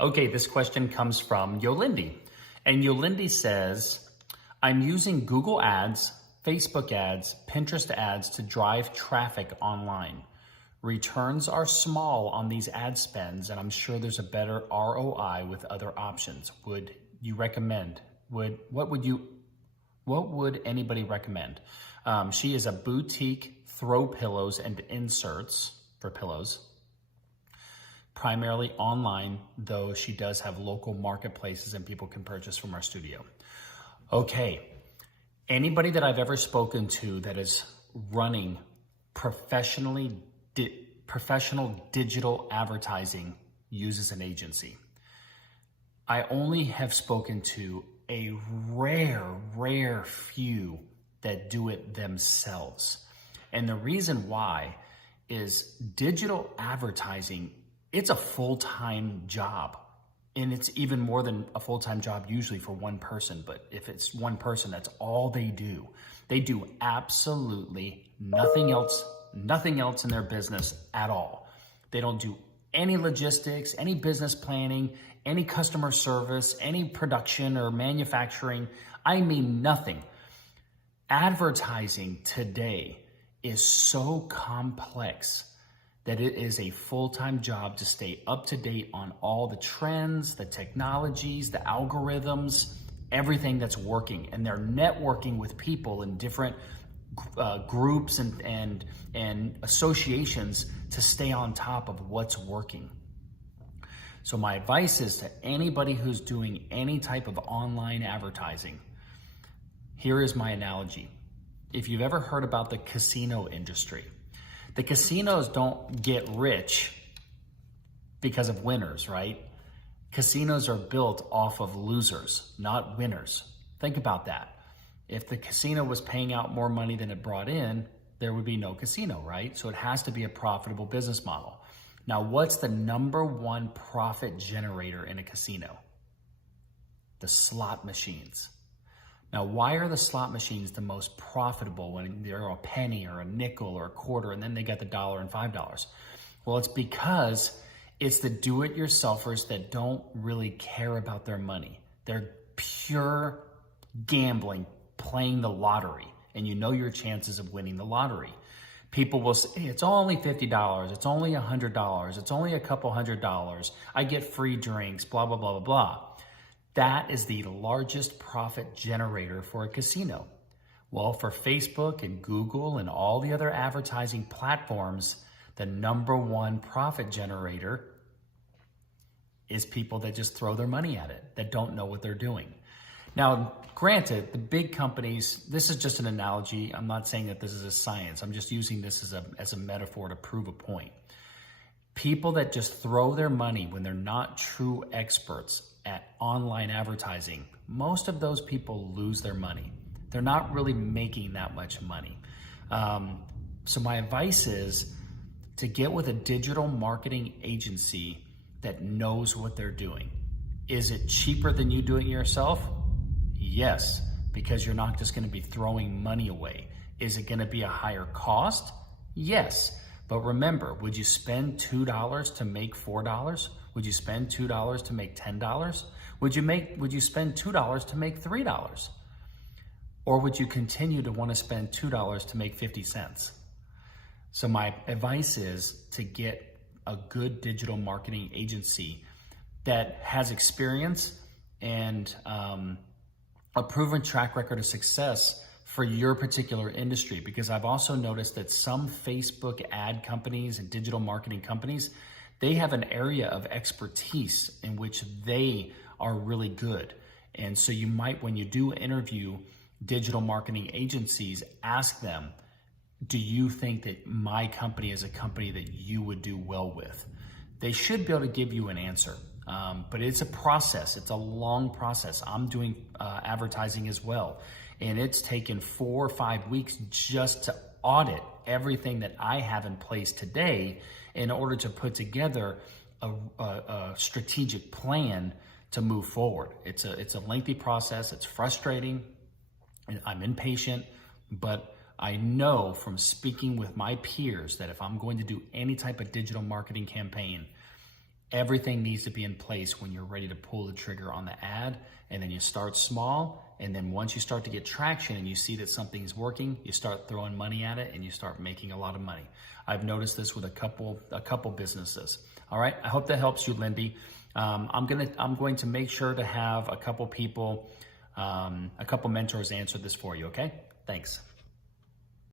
Okay, this question comes from Yolindi. And Yolindi says, I'm using Google Ads, Facebook ads, Pinterest ads to drive traffic online. Returns are small on these ad spends, and I'm sure there's a better ROI with other options. Would you recommend? What would anybody recommend? She is a boutique throw pillows and inserts for pillows, primarily online, though she does have local marketplaces and people can purchase from our studio. Okay, anybody that I've ever spoken to that is running professional digital advertising uses an agency. I only have spoken to a rare few that do it themselves. And the reason why is digital advertising, it's a full-time job. And it's even more than a full-time job usually for one person. But if it's one person, that's all they do. They do absolutely nothing else in their business at all. They don't do any logistics, any business planning, any customer service, any production or manufacturing. I mean, nothing. Advertising today is so complex that it is a full-time job to stay up to date on all the trends, the technologies, the algorithms, everything that's working. And they're networking with people in different groups and associations to stay on top of what's working. So my advice is to anybody who's doing any type of online advertising, here is my analogy. If you've ever heard about the casino industry, the casinos don't get rich because of winners, right? Casinos are built off of losers, not winners. Think about that. If the casino was paying out more money than it brought in, there would be no casino, right? So it has to be a profitable business model. Now, what's the number one profit generator in a casino? The slot machines. Now, why are the slot machines the most profitable when they're a penny or a nickel or a quarter, and then they got the $1 and $5? Well, it's because it's the do-it-yourselfers that don't really care about their money. They're pure gambling, playing the lottery, and you know your chances of winning the lottery. People will say, it's only $50, it's only $100, it's only a couple $100, I get free drinks, blah, blah, blah, blah, blah. That is the largest profit generator for a casino. Well, for Facebook and Google and all the other advertising platforms, the number one profit generator is people that just throw their money at it, that don't know what they're doing. Now, granted, the big companies, this is just an analogy. I'm not saying that this is a science. I'm just using this as a metaphor to prove a point. People that just throw their money when they're not true experts at online advertising, most of those people lose their money. They're not really making that much money. So my advice is to get with a digital marketing agency that knows what they're doing. Is it cheaper than you doing it yourself? Yes, because you're not just going to be throwing money away. Is it going to be a higher cost? Yes. But remember, would you spend $2 to make $4? Would you spend $2 to make $10? Would you spend $2 to make $3? Or would you continue to want to spend $2 to make 50 cents? So my advice is to get a good digital marketing agency that has experience and a proven track record of success for your particular industry, because I've also noticed that some Facebook ad companies and digital marketing companies, they have an area of expertise in which they are really good. And so you might, when you do interview digital marketing agencies, ask them, do you think that my company is a company that you would do well with? They should be able to give you an answer. But it's a process. It's a long process. I'm doing advertising as well. And it's taken 4 or 5 weeks just to audit everything that I have in place today in order to put together a strategic plan to move forward. It's a lengthy process. It's frustrating. And I'm impatient, but I know from speaking with my peers that if I'm going to do any type of digital marketing campaign, Everything needs to be in place when you're ready to pull the trigger on the ad, and then you start small, and then once you start to get traction and you see that something's working, you start throwing money at it and you start making a lot of money. I've noticed this with a couple businesses. All right, I hope that helps you, Lindy. I'm going to make sure to have a couple people, a couple mentors answer this for you, okay? Thanks.